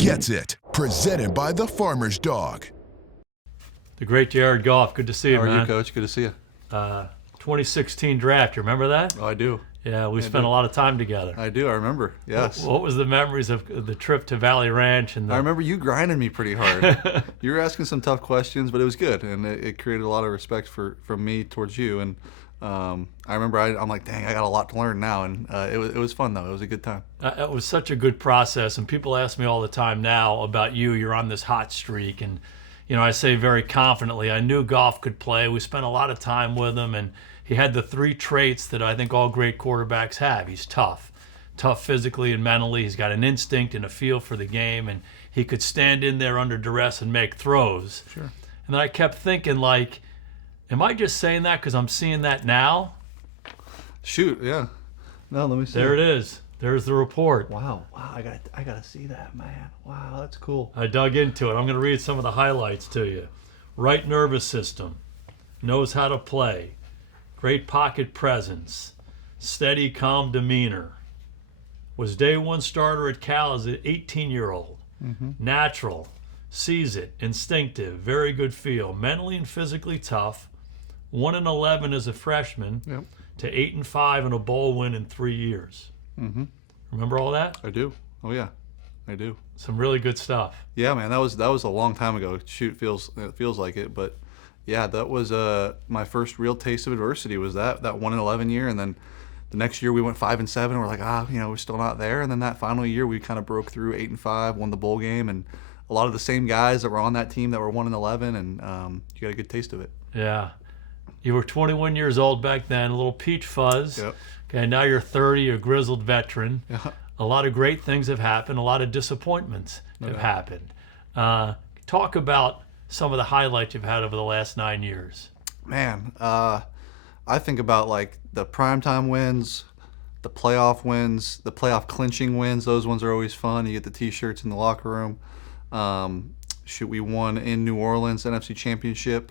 gets it. Presented by the Farmer's Dog. The great Jared Goff. Good to see you, man. How are you, Coach? Good to see you. 2016 draft. You remember that? Oh, I do. Yeah, we spent a lot of time together. I do. I remember. Yes. What was the memories of the trip to Valley Ranch? I remember you grinding me pretty hard. You were asking some tough questions, but it was good, and it created a lot of respect from me towards you. And I remember I'm like, dang, I got a lot to learn now, and it was fun though. It was a good time. It was such a good process, and people ask me all the time now about you. You're on this hot streak, and I say very confidently, I knew Goff could play. We spent a lot of time with him, and he had the three traits that I think all great quarterbacks have. He's tough physically and mentally. He's got an instinct and a feel for the game, and he could stand in there under duress and make throws. Sure. And then I kept thinking, like, am I just saying that because I'm seeing that now? Shoot, yeah. No, let me see. There it is. There's the report. Wow, I gotta see that, man. Wow, that's cool. I dug into it. I'm going to read some of the highlights to you. Right nervous system. Knows how to play. Great pocket presence. Steady, calm demeanor. Was day one starter at Cal as an 18-year-old. Mm-hmm. Natural. Sees it. Instinctive. Very good feel. Mentally and physically tough. 1-11 as a freshman. Yep. To 8-5 and a bowl win in 3 years. Mm-hmm. Remember all that? I do. Oh yeah, I do. Some really good stuff. Yeah, man, that was a long time ago. Shoot, it feels like it, but yeah, that was my first real taste of adversity. Was that 1-11 year, and then the next year we went 5-7. And we're like, we're still not there. And then that final year we kind of broke through 8-5, won the bowl game, and a lot of the same guys that were on that team that were 1-11, and you got a good taste of it. Yeah. You were 21 years old back then, a little peach fuzz. Yep. Okay, now you're 30, you're a grizzled veteran. Yeah. A lot of great things have happened. A lot of disappointments have happened. Talk about some of the highlights you've had over the last 9 years. Man, I think about like the primetime wins, the playoff wins, the playoff clinching wins. Those ones are always fun. You get the T-shirts in the locker room. We won in New Orleans NFC Championship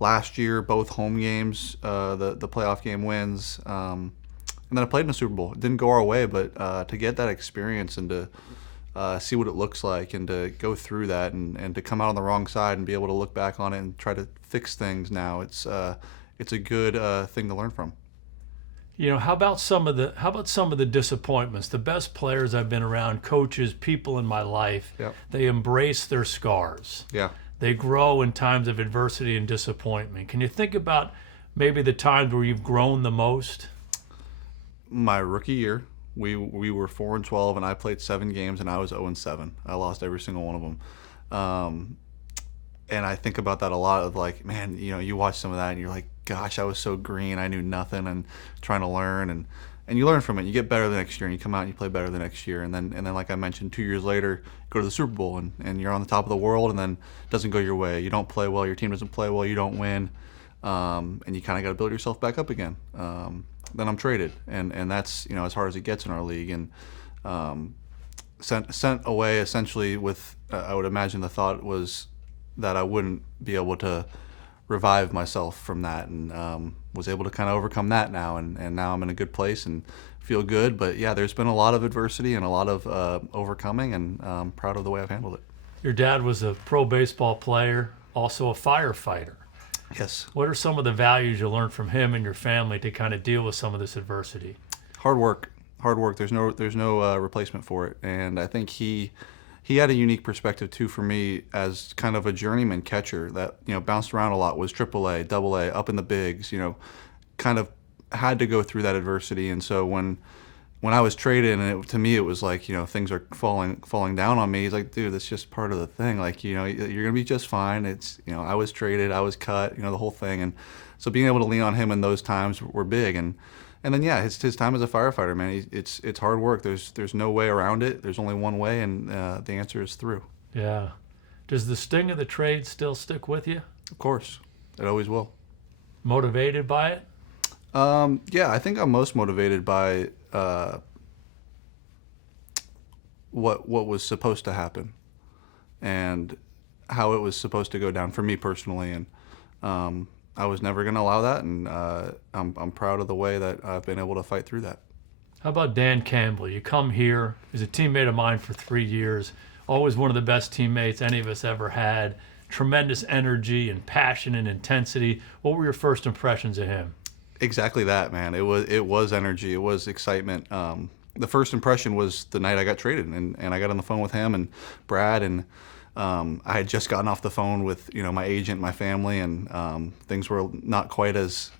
last year, both home games, the playoff game wins. And then I played in the Super Bowl. It didn't go our way, but to get that experience and to see what it looks like and to go through that and to come out on the wrong side and be able to look back on it and try to fix things now, it's a good thing to learn from. How about some of the disappointments? The best players I've been around, coaches, people in my life, Yep. They embrace their scars. Yeah. They grow in times of adversity and disappointment. Can you think about maybe the times where you've grown the most? My rookie year, we were 4-12, and I played 7 games, and I was 0-7. I lost every single one of them. And I think about that a lot of like, man, you watch some of that and you're like, gosh, I was so green. I knew nothing and trying to learn and you learn from it. You get better the next year and you come out and you play better the next year. And then like I mentioned, 2 years later, go to the Super Bowl and you're on the top of the world and then it doesn't go your way. You don't play well. Your team doesn't play well. You don't win. And you kind of got to build yourself back up again. Then I'm traded and that's, as hard as it gets in our league and sent away essentially with, I would imagine the thought was that I wouldn't be able to revive myself from that and was able to kind of overcome that now and now I'm in a good place and feel good. But yeah, there's been a lot of adversity and a lot of overcoming, and I'm proud of the way I've handled it. Your dad was a pro baseball player, also a firefighter. Yes. What are some of the values you learned from him and your family to kind of deal with some of this adversity? Hard work. There's no replacement for it, and I think he had a unique perspective too for me as kind of a journeyman catcher that bounced around a lot, was AAA, AA, up in the bigs, kind of had to go through that adversity. And so when I was traded, and to me it was like things are falling down on me. He's like, dude, that's just part of the thing. Like you're gonna be just fine. It's I was traded, I was cut, the whole thing. And so being able to lean on him in those times were big. And then yeah, his time as a firefighter, man, it's hard work. There's no way around it. There's only one way, and the answer is through. Yeah. Does the sting of the trade still stick with you? Of course, it always will. Motivated by it? Yeah, I think I'm most motivated by what was supposed to happen and how it was supposed to go down for me personally, and I was never going to allow that, and I'm proud of the way that I've been able to fight through that. How about Dan Campbell? You come here, he's a teammate of mine for 3 years. always one of the best teammates any of us ever had. Tremendous energy and passion and intensity. What were your first impressions of him? Exactly that, man. It was energy. It was excitement. The first impression was the night I got traded, and I got on the phone with him and Brad, and I had just gotten off the phone with my agent, my family, and things were not quite as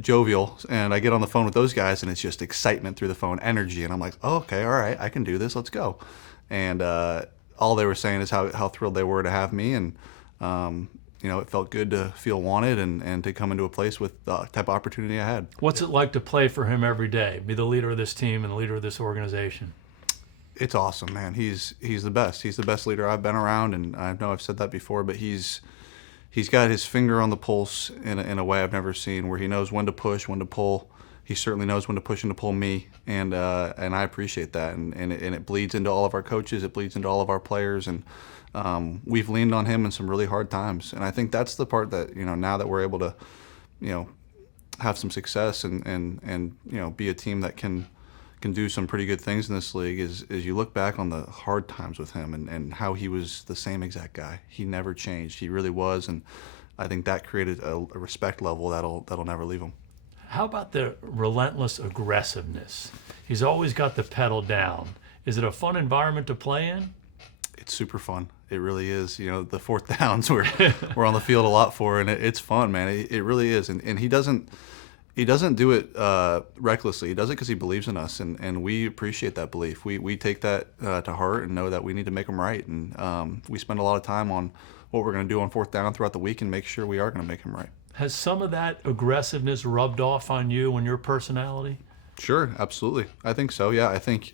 jovial. And I get on the phone with those guys, and it's just excitement through the phone, energy, and I'm like, oh, okay, all right, I can do this. Let's go. And all they were saying is how thrilled they were to have me, and it felt good to feel wanted and to come into a place with the type of opportunity I had. What's it like to play for him every day, be the leader of this team and the leader of this organization? It's awesome, man. He's the best. He's the best leader I've been around, and I know I've said that before, but he's got his finger on the pulse in a way I've never seen, where he knows when to push, when to pull. He certainly knows when to push and to pull me, and I appreciate that. And it bleeds into all of our coaches. It bleeds into all of our players, and we've leaned on him in some really hard times. And I think that's the part that now that we're able to have some success and be a team that can do some pretty good things in this league is you look back on the hard times with him and how he was the same exact guy. He never changed. He really was, and I think that created a respect level that'll never leave him. How about the relentless aggressiveness? He's always got the pedal down. Is it a fun environment to play in? It's super fun. It really is. The fourth downs we're on the field a lot for, and it's fun, man. It really is. And he doesn't do it recklessly. He does it because he believes in us, and we appreciate that belief. We take that to heart and know that we need to make them right. And we spend a lot of time on what we're going to do on fourth down throughout the week and make sure we are going to make them right. Has some of that aggressiveness rubbed off on you and your personality? Sure, absolutely. I think so, yeah. I think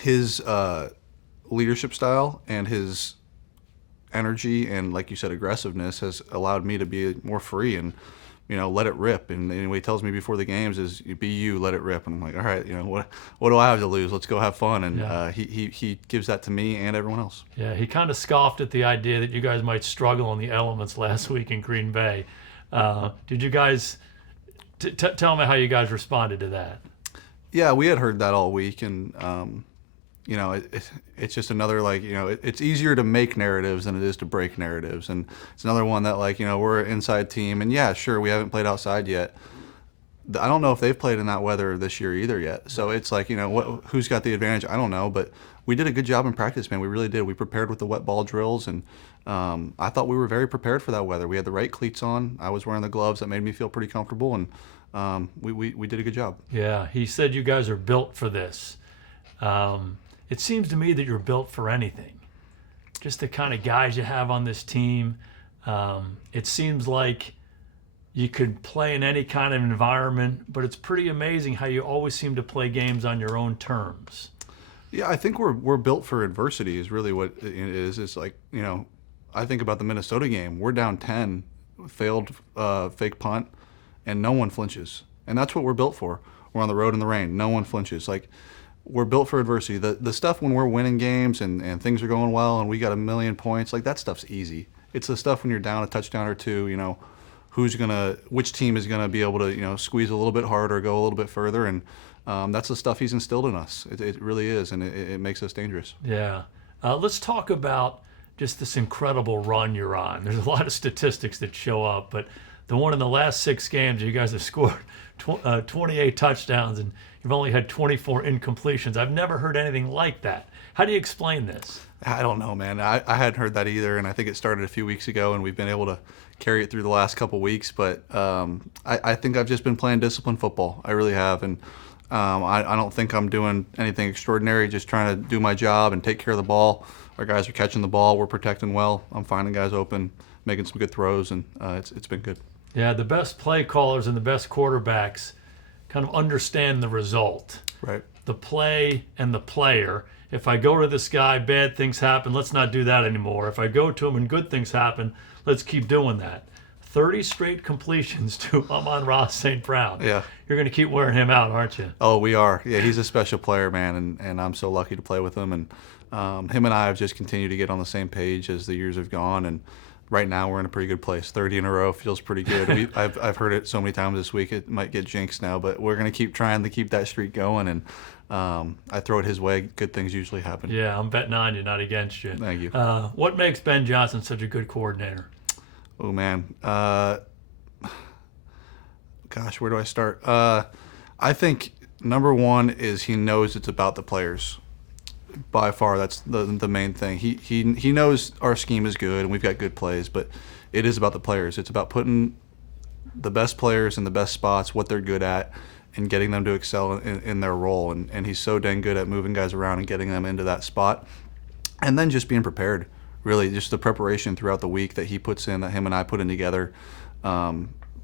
his leadership style and his energy and, like you said, aggressiveness has allowed me to be more free and let it rip. And what he tells me before the games is, be you, let it rip. And I'm like, all right, what do I have to lose? Let's go have fun. And he gives that to me and everyone else. Yeah, he kind of scoffed at the idea that you guys might struggle in the elements last week in Green Bay. Did you guys tell me how you guys responded to that? Yeah, we had heard that all week, and it's just another, it's easier to make narratives than it is to break narratives. And it's another one that, we're an inside team. And, yeah, sure, we haven't played outside yet. I don't know if they've played in that weather this year either yet. So it's who's got the advantage? I don't know. But we did a good job in practice, man. We really did. We prepared with the wet ball drills. And I thought we were very prepared for that weather. We had the right cleats on. I was wearing the gloves that made me feel pretty comfortable. And we did a good job. Yeah, he said you guys are built for this. It seems to me that you're built for anything. Just the kind of guys you have on this team. It seems like you could play in any kind of environment, but it's pretty amazing how you always seem to play games on your own terms. Yeah, I think we're built for adversity is really what it is. It's I think about the Minnesota game. We're down 10, failed fake punt, and no one flinches. And that's what we're built for. We're on the road in the rain. No one flinches. We're built for adversity. The stuff when we're winning games and things are going well and we got 1 million points, that stuff's easy. It's the stuff when you're down a touchdown or two, which team is gonna be able to, squeeze a little bit harder, go a little bit further, and that's the stuff he's instilled in us. It really is, and it makes us dangerous. Yeah. Let's talk about just this incredible run you're on. There's a lot of statistics that show up, but the one in the last 6 games, you guys have scored 28 touchdowns, and you've only had 24 incompletions. I've never heard anything like that. How do you explain this? I don't know, man. I hadn't heard that either, and I think it started a few weeks ago, and we've been able to carry it through the last couple weeks. But I think I've just been playing disciplined football. I really have, and I don't think I'm doing anything extraordinary, just trying to do my job and take care of the ball. Our guys are catching the ball. We're protecting well. I'm finding guys open, making some good throws, and it's been good. Yeah, the best play callers and the best quarterbacks kind of understand the result. Right. The play and the player. If I go to this guy, bad things happen, let's not do that anymore. If I go to him and good things happen, let's keep doing that. 30 straight completions to Amon-Ra St. Brown. Yeah. You're going to keep wearing him out, aren't you? Oh, we are. Yeah, he's a special player, man, and I'm so lucky to play with him. And him and I have just continued to get on the same page as the years have gone, and right now we're in a pretty good place. 30 in a row feels pretty good. I've heard it so many times this week it might get jinxed now, but we're going to keep trying to keep that streak going. And I throw it his way, good things usually happen. Yeah, I'm betting on you, not against you. Thank you. What makes Ben Johnson such a good coordinator? Oh, man. Gosh, where do I start? I think number one is he knows it's about the players. By far, that's the main thing. He knows our scheme is good and we've got good plays, but it is about the players. It's about putting the best players in the best spots, what they're good at, and getting them to excel in their role. And he's so dang good at moving guys around and getting them into that spot. And then just being prepared, really, just the preparation throughout the week that he puts in, that him and I put in together.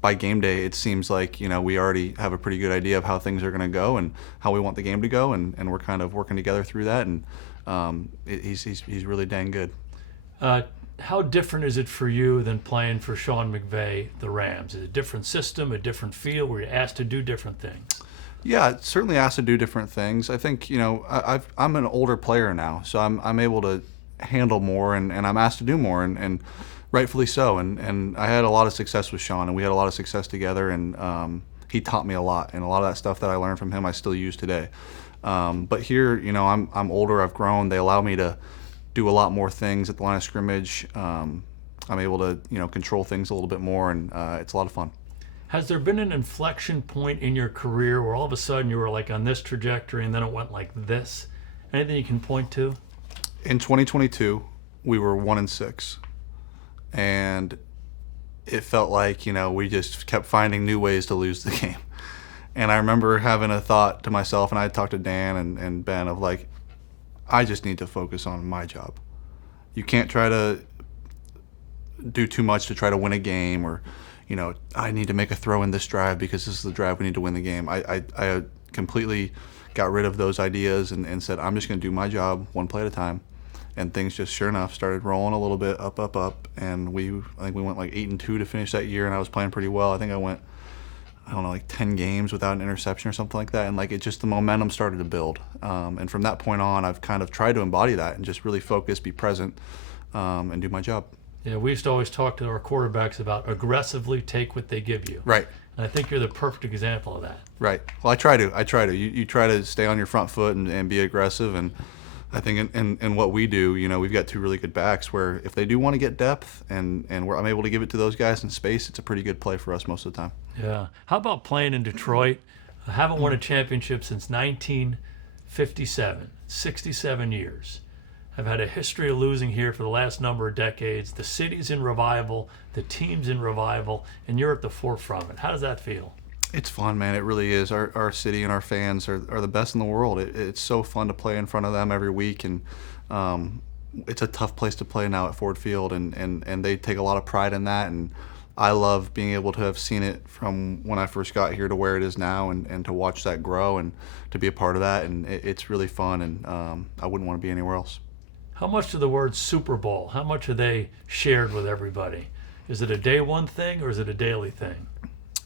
By game day, it seems like, we already have a pretty good idea of how things are going to go and how we want the game to go, and we're kind of working together through that. And he's really dang good. How different is it for you than playing for Sean McVay, the Rams? Is it a different system, a different feel, where you're asked to do different things? Yeah, certainly asked to do different things. I think, I'm an older player now, so I'm able to handle more, and I'm asked to do more, and rightfully so. And I had a lot of success with Sean, and we had a lot of success together, and he taught me a lot, and a lot of that stuff that I learned from him I still use today. But here, I'm older, I've grown. They allow me to do a lot more things at the line of scrimmage. I'm able to, control things a little bit more, and it's a lot of fun. Has there been an inflection point in your career where all of a sudden you were like on this trajectory and then it went like this? Anything you can point to? In 2022, we were 1-6. And it felt like, we just kept finding new ways to lose the game. And I remember having a thought to myself, and I talked to Dan and Ben of like, I just need to focus on my job. You can't try to do too much to try to win a game, or, I need to make a throw in this drive because this is the drive we need to win the game. I completely got rid of those ideas and said, I'm just going to do my job one play at a time. And things just, sure enough, started rolling a little bit, up. And I think we went like 8-2 to finish that year, and I was playing pretty well. I think I went, like 10 games without an interception or something like that. And like the momentum started to build. And from that point on, I've kind of tried to embody that and just really focus, be present, and do my job. Yeah, we used to always talk to our quarterbacks about aggressively take what they give you. Right. And I think you're the perfect example of that. Right. Well, I try to. You try to stay on your front foot and be aggressive. And I think in what we do, we've got two really good backs where if they do want to get depth and I'm able to give it to those guys in space, it's a pretty good play for us most of the time. Yeah. How about playing in Detroit? I haven't won a championship since 1957, 67 years. I've had a history of losing here for the last number of decades. The city's in revival, the team's in revival, and you're at the forefront of it. How does that feel? It's fun, man. It really is. Our city and our fans are the best in the world. It's so fun to play in front of them every week, and it's a tough place to play now at Ford Field, and they take a lot of pride in that, and I love being able to have seen it from when I first got here to where it is now, and to watch that grow and to be a part of that, and it's really fun, and I wouldn't want to be anywhere else. How much of the word Super Bowl, how much are they shared with everybody? Is it a day one thing or is it a daily thing?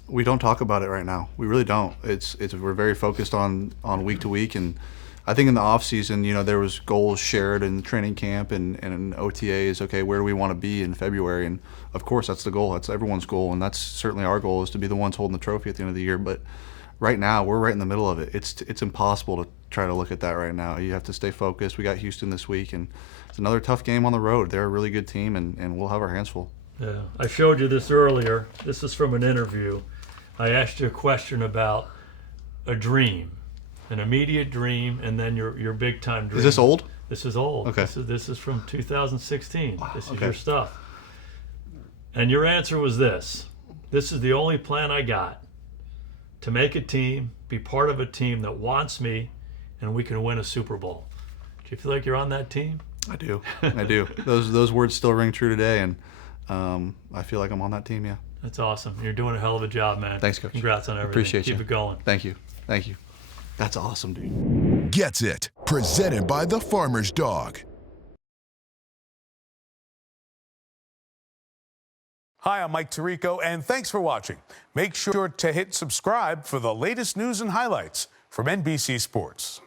We don't talk about it right now. We really don't. We're very focused on week to week, and I think in the off season, there was goals shared in training camp and in OTAs. Okay, where do we want to be in February? And of course, that's the goal. That's everyone's goal, and that's certainly our goal, is to be the ones holding the trophy at the end of the year. But right now, we're right in the middle of it. It's impossible to try to look at that right now. You have to stay focused. We got Houston this week, and it's another tough game on the road. They're a really good team, and we'll have our hands full. Yeah, I showed you this earlier. This is from an interview. I asked you a question about a dream, an immediate dream, and then your big time dream. Is this old? This is old. Okay. This is from 2016. Wow, this is okay. your stuff. And your answer was this: this is the only plan I got, to make a team, be part of a team that wants me, and we can win a Super Bowl. Do you feel like you're on that team? I do. I do. Those words still ring true today, and I feel like I'm on that team. Yeah. That's awesome. You're doing a hell of a job, man. Thanks, Coach. Congrats on everything. Appreciate Keep you. it going. Thank you. That's awesome, dude. Gets It, presented by the Farmer's Dog. Hi, I'm Mike Tirico, and thanks for watching. Make sure to hit subscribe for the latest news and highlights from NBC Sports.